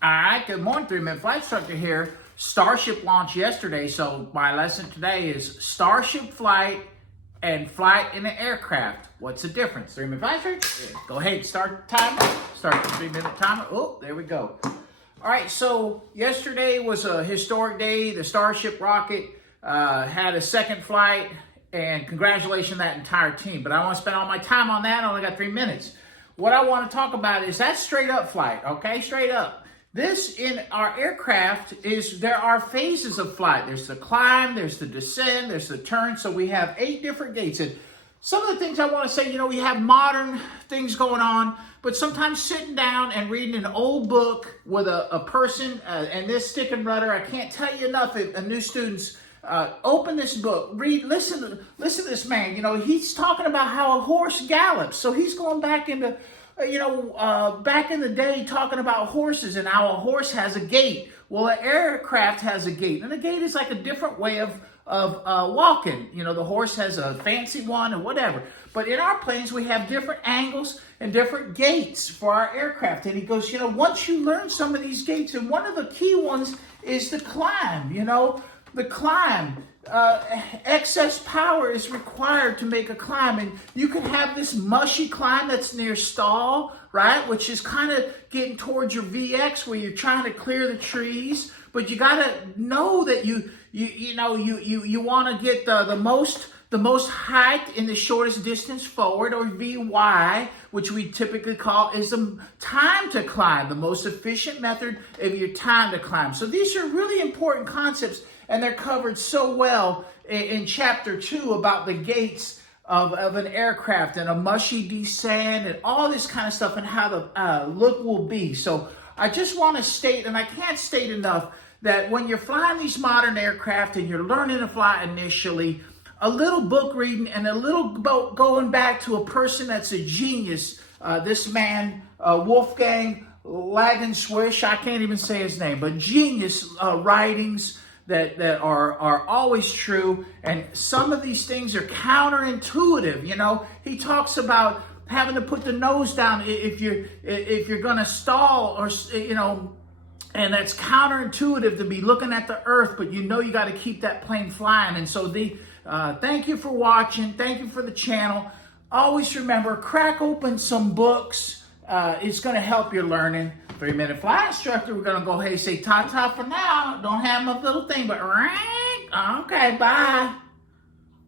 All right, good morning, 3-Minute Flight Instructor here. Starship launched yesterday, so my lesson today is Starship flight and flight in an aircraft. What's the difference? 3-Minute Flight Instructor, go ahead, start the timer. Start the 3-minute timer. Oh, there we go. All right, so yesterday was a historic day. The Starship rocket had a second flight, and congratulations to that entire team. But I don't want to spend all my time on that. I only got 3 minutes. What I want to talk about is that straight up flight, okay? Straight up. This in our aircraft there are phases of flight. There's the climb, there's the descend, there's the turn. So we have 8 different gates. And some of the things I want to say, we have modern things going on, but sometimes sitting down and reading an old book with a person and this stick and rudder, I can't tell you enough, new students, open this book, read, listen to this man. He's talking about how a horse gallops. So he's going back into back in the day, talking about horses and how a horse has a gait. Well, an aircraft has a gait, and a gait is like a different way of walking. The horse has a fancy one or whatever. But in our planes, we have different angles and different gaits for our aircraft. And he goes, once you learn some of these gaits, and one of the key ones is the climb. The climb. Excess power is required to make a climb, and you can have this mushy climb that's near stall, right, which is kind of getting towards your VX where you're trying to clear the trees, but you got to know that you want to get the most height in the shortest distance forward, or VY, which we typically call is the time to climb, the most efficient method of your time to climb. So these are really important concepts, and they're covered so well in chapter 2 about the gaits of an aircraft and a mushy descent and all this kind of stuff and how the look will be. So I just want to state, and I can't state enough, that when you're flying these modern aircraft and you're learning to fly initially, a little book reading and a little going back to a person that's a genius, this man, Wolfgang Lagenswish, I can't even say his name, but genius writings that are always true, and some of these things are counterintuitive. He talks about having to put the nose down if you're going to stall, or and that's counterintuitive to be looking at the earth, but you got to keep that plane flying. And so thank you for watching. Thank you for the channel. Always remember, crack open some books. It's going to help your learning. 3-Minute Flight Instructor, we're going to go ahead and say ta-ta for now. Don't have my little thing, but okay, bye.